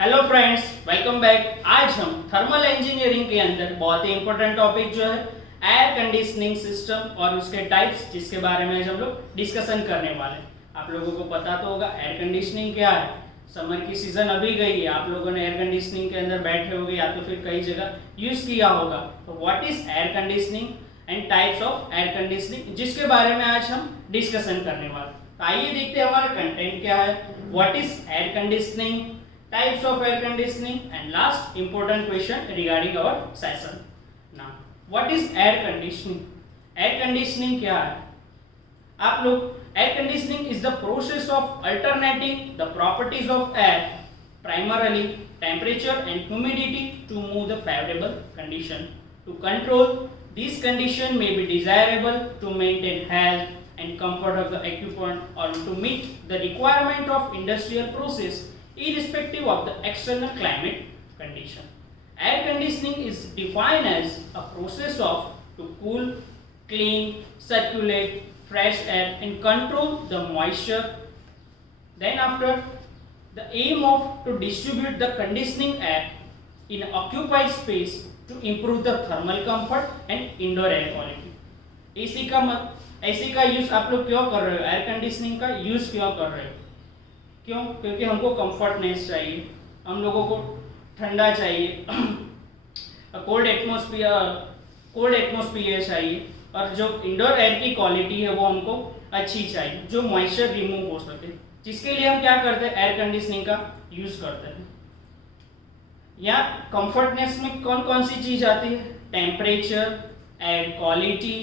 Hello friends, welcome back. आज हम thermal engineering के अंदर बहुत ही इंपॉर्टेंट टॉपिक जो है एयर कंडीशनिंग सिस्टम और उसके टाइप्स, जिसके बारे में आज हम लोग डिस्कशन करने वाले हैं। आप लोगों को पता तो होगा एयर कंडीशनिंग क्या है। समर की सीजन अभी गई है, आप लोगों ने एयर कंडीशनिंग के अंदर बैठे होंगे या तो फिर कई जगह यूज किया होगा। तो what is air conditioning and types of air conditioning, जिसके बारे में आज हम डिस्कशन करने वाले हैं। तो आइए देखते हैं हमारा कंटेंट क्या है। What is air conditioning, types of air conditioning, and last important question regarding our session. Now what is air conditioning? Air conditioning क्या है? आप लोग air conditioning is the process of alternating the properties of air, primarily temperature and humidity, to move the favorable condition. To control these condition may be desirable to maintain health and comfort of the occupant or to meet the requirement of industrial process irrespective of the external climate condition. Air conditioning is defined as a process of to cool, clean, circulate fresh air and control the moisture. Then after, the aim of to distribute the conditioning air in occupied space to improve the thermal comfort and indoor air quality. AC का use आप लोग क्यों कर रहे हो? Air conditioning का use क्यों कर रहे हो? क्यों? क्योंकि हमको कंफर्टनेस चाहिए, हम लोगों को ठंडा चाहिए, कोल्ड एटमॉस्फेयर चाहिए, और जो इंडोर एयर की क्वालिटी है वो हमको अच्छी चाहिए, जो मॉइस्चर रिमूव हो सके, जिसके लिए हम क्या करते हैं? एयर कंडीशनिंग का यूज करते हैं। या कंफर्टनेस में कौन कौन सी चीज आती है? Temperature, air quality,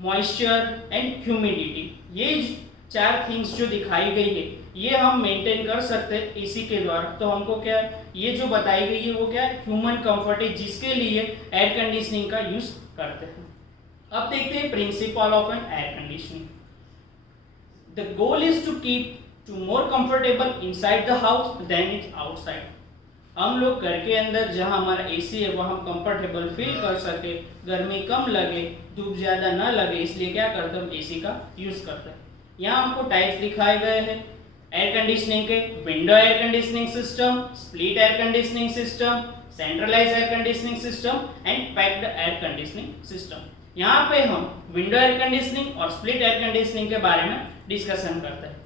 moisture and humidity. ये चार थिंग्स जो दिखाई गई है ये हम मेंटेन कर सकते हैं एसी के द्वारा। तो हमको क्या है, ये जो बताई गई है वो क्या है? ह्यूमन कंफर्ट है, जिसके लिए एयर कंडीशनिंग का यूज करते हैं। अब देखते हैं principle of an air conditioning. The goal is to keep to more comfortable inside the house then it outside. हम लोग घर के अंदर जहां हमारा एसी है वहां हम कंफर्टेबल फील कर सके, गर्मी कम लगे, धूप ज्यादा ना लगे, इसलिए क्या करते हैं? हम एसी का यूज करते हैं। यहाँ हमको टाइप्स दिखाए गए हैं एयर कंडीशनिंग के। Window air conditioning system, split air conditioning system, centralize air conditioning system and packed air conditioning system. यहाँ पे हम विंडो एयर कंडीशनिंग और स्प्लिट एयर कंडीशनिंग के बारे में डिस्कशन करते हैं।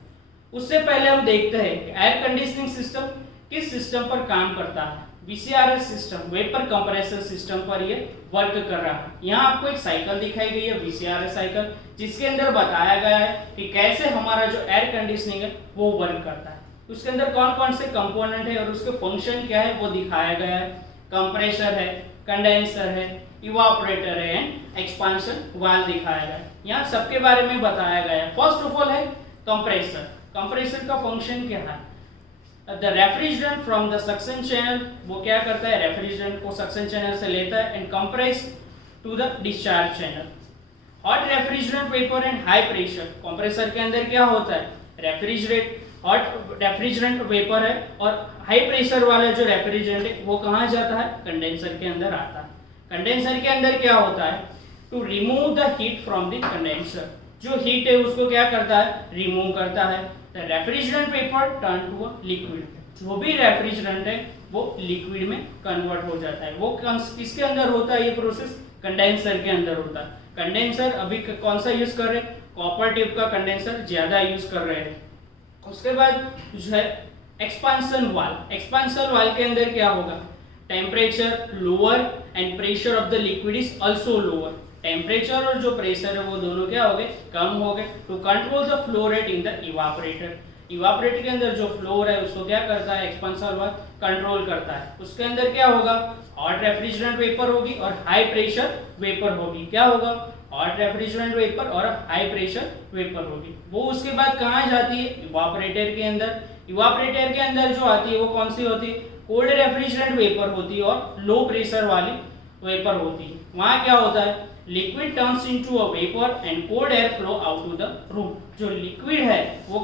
उससे पहले हम देखते हैं कि एयर कंडीशनिंग सिस्टम किस सिस्टम पर काम करता है। VCRS system, vapour compressor system पर ये वर्क कर रहा है। यहाँ आपको एक साइकिल दिखाई गई है, VCRS साइकिल, जिसके अंदर बताया गया है कि कैसे हमारा जो एयर कंडीशनिंग है वो वर्क करता है। उसके अंदर कौन कौन से कंपोनेंट है और उसके फंक्शन क्या है वो दिखाया गया है। कंप्रेसर है, कंडेंसर है, इवापोरेटर है एंड एक्सपांशन वाल्व दिखाया गया है। यहाँ सबके बारे में बताया गया है। फर्स्ट ऑफ ऑल है कंप्रेसर। कंप्रेसर का फंक्शन क्या है? The refrigerant from the suction channel, वो क्या करता है? रेफ्रिजरेंट को सक्शन चैनल से लेता है and compress to the discharge channel. Hot refrigerant vapour and high pressure. Compressor के अंदर क्या होता है? हॉट रेफ्रिजरेंट वेपर है और हाई प्रेशर वाला जो रेफ्रिजरेंट है वो कहाँ जाता है? कंडेंसर के अंदर आता है। कंडेंसर के अंदर क्या होता है? To remove the heat from the condenser. जो हीट है उसको क्या करता है? रिमूव करता है। Refrigerant vapour turn to a liquid. जो भी रेफ्रिजरेंट है वो लिक्विड में कन्वर्ट हो जाता है। वो किसके अंदर होता है ये प्रोसेस? कंडेंसर के अंदर होता है। कंडेंसर अभी कौन सा यूज कर रहे हैं? कॉपर टिप का कंडेंसर ज्यादा यूज कर रहे हैं। उसके बाद जो है एक्सपांशन वाल्व। एक्सपांशन वाल्व के अंदर क्या होगा? Temperature lower and pressure of the liquid is also lower. Temperature और जो प्रेशर है वो दोनों क्या हो गए? कम हो गए। To control the flow rate in the evaporator. Evaporator के अंदर जो फ्लोर है उसको क्या करता है? एक्सपांशन वाल्व कंट्रोल करता है। उसके अंदर क्या होगा? हॉट रेफ्रिजरेंट वेपर होगी और हाई प्रेशर वेपर होगी। क्या होगा? हॉट रेफ्रिजरेंट वेपर और हाई प्रेशर वेपर होगी। वो उसके बाद कहाँ जाती है? इवापोरेटर के अंदर। इवापोरेटर के अंदर जो आती है वो कौन सी होती है? कोल्ड रेफ्रिजरेंट वेपर होती है और लो प्रेशर वाली वेपर होती है। वहाँ क्या होता है? Liquid turns into a vapour and cold air flow out to the room. जो लिक्विड है वो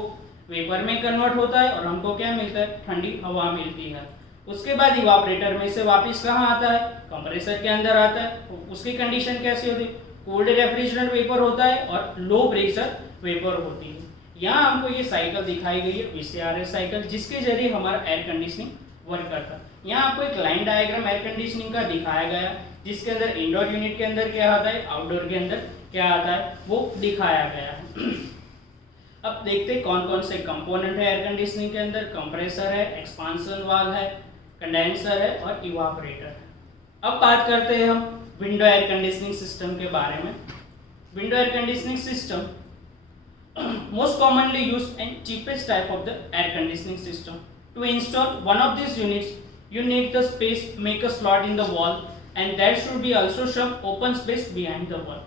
वेपर में कन्वर्ट होता है और हमको क्या मिलता है? ठंडी हवा मिलती है। उसके बाद इवापोरेटर में से वापस कहाँ आता है? कंप्रेसर के अंदर आता है। उसकी कंडीशन कैसी होती है? कोल्ड रेफ्रिजरेंट वेपर होता है और लो प्रेशर वेपर होती है। यहाँ हमको ये साइकिल दिखाई गई है VCRS साइकिल, जिसके जरिए हमारा एयर कंडीशनिंग वर्क करता है। यहाँ आपको एक लाइन डायग्राम एयर कंडीशनिंग का दिखाया गया है, जिसके अंदर इंडोर यूनिट के अंदर क्या आता है, आउटडोर के अंदर क्या आता है, वो दिखाया गया है। अब देखते हैं कौन कौन से कंपोनेंट है एयर कंडीशनिंग के अंदर। कंप्रेसर है, एक्सपांशन वाल्व है, कंडेंसर है और इवापोरेटर है। अब बात करते हैं हम विंडो एयर कंडीशनिंग सिस्टम के बारे में। Window air conditioning system most commonly used and cheapest type of the air conditioning system. To install one of these units, you need the space, make a slot in the wall, and there should be also some open space behind the wall.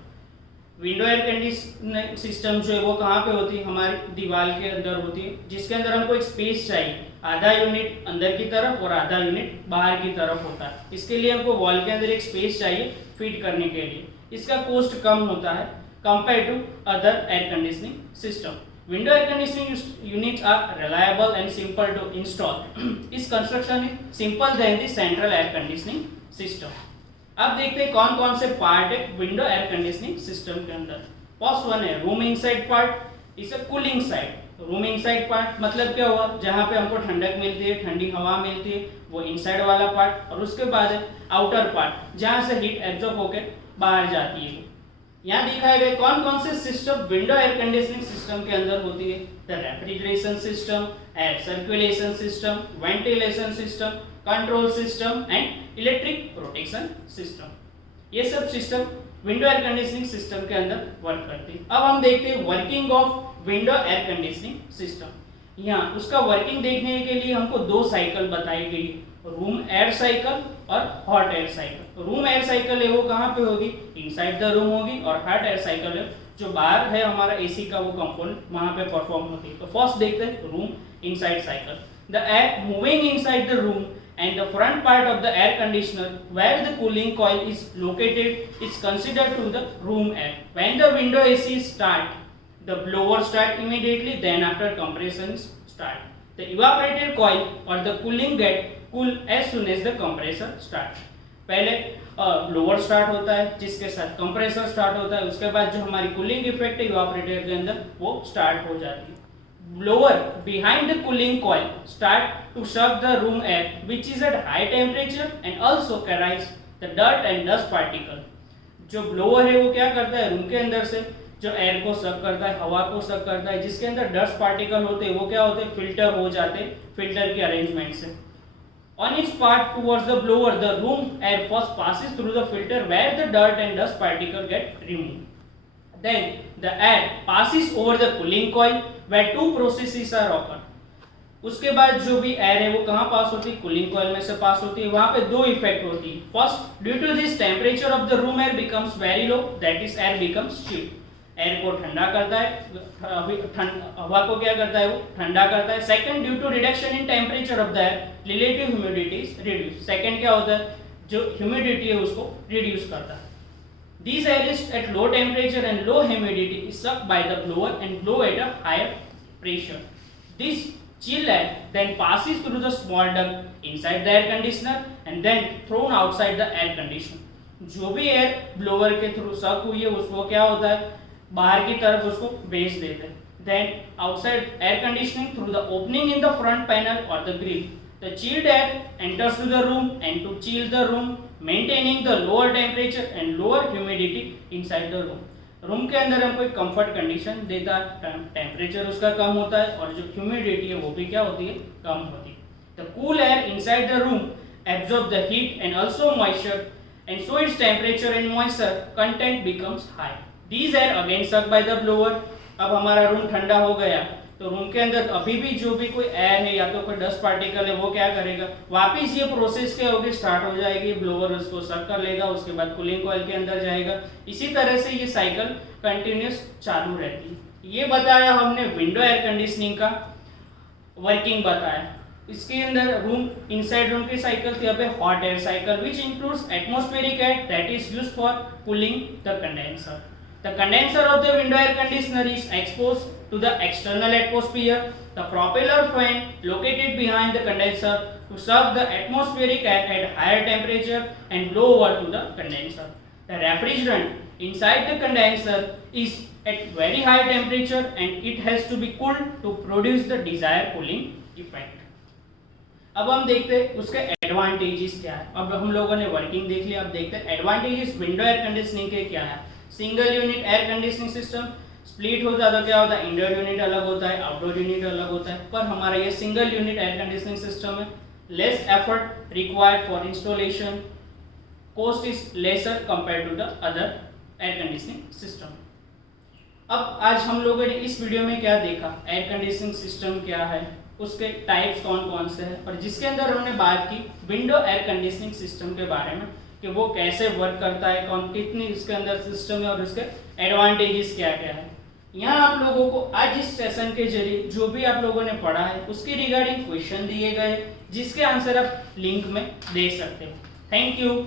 Window air conditioning system जो है वो कहाँ पे होती है, हमारी दीवार के अंदर होती है, जिसके अंदर हमको एक स्पेस चाहिए। आधा यूनिट अंदर की तरफ और आधा यूनिट बाहर की तरफ होता है। इसके लिए हमको वॉल के अंदर एक स्पेस चाहिए फिट करने के लिए। इसका कॉस्ट कम होता है compare to other air conditioning system. Window air conditioning units are reliable and simple to install. इस construction is simple then the central air conditioning system. अब देखते हैं कौन कौन से पार्ट है विंडो एयर कंडीशनिंग सिस्टम के अंदर। फर्स्ट वन है room inside part, is a cooling side. Room inside part मतलब क्या हुआ, जहां पे हमको ठंडक मिलती है, ठंडी हवा मिलती है, वो इनसाइड वाला पार्ट। और उसके बाद है आउटर पार्ट, जहां से हीट एब्जॉर्ब होकर बाहर जाती है। यहाँ दिखाए गए कौन कौन से system window air conditioning system के अंदर होती है। The refrigeration system, air circulation system, ventilation system, control system and electric protection system. ये सब system window air conditioning system के अंदर वर्क करती है। अब हम देखते हैं working of window air conditioning system. यहाँ उसका वर्किंग देखने के लिए हमको दो साइकिल बताई गई है, रूम एयर साइकिल और hot air cycle. Room air cycle है वो कहाँ पे होगी, इनसाइड द रूम होगी, और हॉट एयर साइकिल है जो बाहर है हमारा एसी का वो कंपोनेंट, वहां पे परफॉर्म होती है। तो फर्स्ट देखते हैं room inside cycle. The air moving inside the room and the front part of the air conditioner where the cooling coil is located is considered to the room air. When the window AC start, the blower start immediately, then after compression start. The evaporator coil or the cooling get cool as soon as the compressor start. पहले blower start होता है जिसके साथ compressor start होता है, उसके बाद जो हमारी कूलिंग इफेक्ट है इवापोरेटर के अंदर वो स्टार्ट हो जाती है। Blower behind the cooling coil start to suck the room air which is at high temperature and also carries the dirt and dust particle. जो ब्लोअर है वो क्या करता है, रूम के अंदर से जो एयर को सक करता है, हवा को सक करता है, जिसके अंदर डस्ट पार्टिकल होते हैं वो क्या होते हैं, फिल्टर हो जाते हैं फिल्टर के अरेंजमेंट से। On its path towards the blower, the room air first passes through the filter where the dirt and dust particle get removed. Then the air passes over the cooling coil where two processes are occur. उसके बाद जो भी air है वो कहाँ पास होती है, cooling coil में से पास होती है। वहां पे दो इफेक्ट होती है। First, due to this temperature of the room air becomes very low, that is air becomes chilled. Air को ठंडा करता है, हवा को क्या करता है वो ठंडा करता है। Second, due to reduction in temperature of the air relative humidity is reduce. Second क्या होता है, जो ह्यूमिडिटी है उसको रिड्यूस करता है। These air is at low temperature and low humidity is sucked by the blower and blow at a higher pressure. This chill air then passes through the small duct inside the air conditioner and then thrown outside the air conditioner. जो भी air blower के through सक हुई है उसको क्या होता है, बाहर की तरफ उसको भेज देते हैं। Then outside air conditioning through the opening in the front panel or the grill, the chilled air enters to the room and to chill the room, maintaining the lower temperature and lower humidity inside the room. Room के अंदर हमको एक comfort condition देता है, temperature उसका कम होता है और जो ह्यूमिडिटी है वो भी क्या होती है, कम होती है। The cool air inside the room absorb the heat and also moisture and so its temperature and moisture content becomes high. These air again सक बाय द ब्लोअर। अब हमारा रूम ठंडा हो गया तो रूम के अंदर अभी भी जो भी कोई एयर है या तो कोई डस्ट पार्टिकल है वो क्या करेगा, वापस ये प्रोसेस क्या होगी, स्टार्ट हो जाएगी। ब्लोअर उसको सक कर लेगा, उसके बाद कूलिंग कॉइल के अंदर जाएगा। इसी तरह से ये साइकिल कंटिन्यूस चालू रहती है। ये बताया हमने विंडो एयर कंडीशनिंग का वर्किंग बताया। इसके अंदर रूम इनसाइड रूम की साइकिल थी, अब hot air cycle which includes atmospheric air that is used for cooling the condenser. The condenser of the window air conditioner is exposed to the external atmosphere. The propeller fan located behind the condenser to suck the atmospheric air at higher temperature and blow over to the condenser. The refrigerant inside the condenser is at very high temperature and it has to be cooled to produce the desired cooling effect. अब हम देखते हैं उसके advantages क्या है। अब हम लोगों ने वर्किंग देख लिया, अब देखते हैं एडवांटेजेस विंडो एयर कंडीशनिंग के क्या है। Single unit air conditioning system split होता है तो क्या होता है, इंडोर यूनिट अलग होता है, आउटडोर यूनिट अलग होता है, पर हमारा ये single unit air conditioning system है। Less effort required for installation, cost is lesser compare to the other air conditioning system. अब आज हम लोगों ने इस वीडियो में क्या देखा, एयर कंडीशनिंग सिस्टम क्या है, उसके टाइप्स कौन कौन से हैं, और जिसके अंदर हमने बात की विंडो एयर कंडीशनिंग सिस्टम के बारे में कि वो कैसे वर्क करता है, कौन कितनी इसके अंदर सिस्टम है और उसके एडवांटेजेस क्या क्या है। यहाँ आप लोगों को आज इस सेशन के जरिए जो भी आप लोगों ने पढ़ा है उसके रिगार्डिंग क्वेश्चन दिए गए, जिसके आंसर आप लिंक में देख सकते हो। Thank you.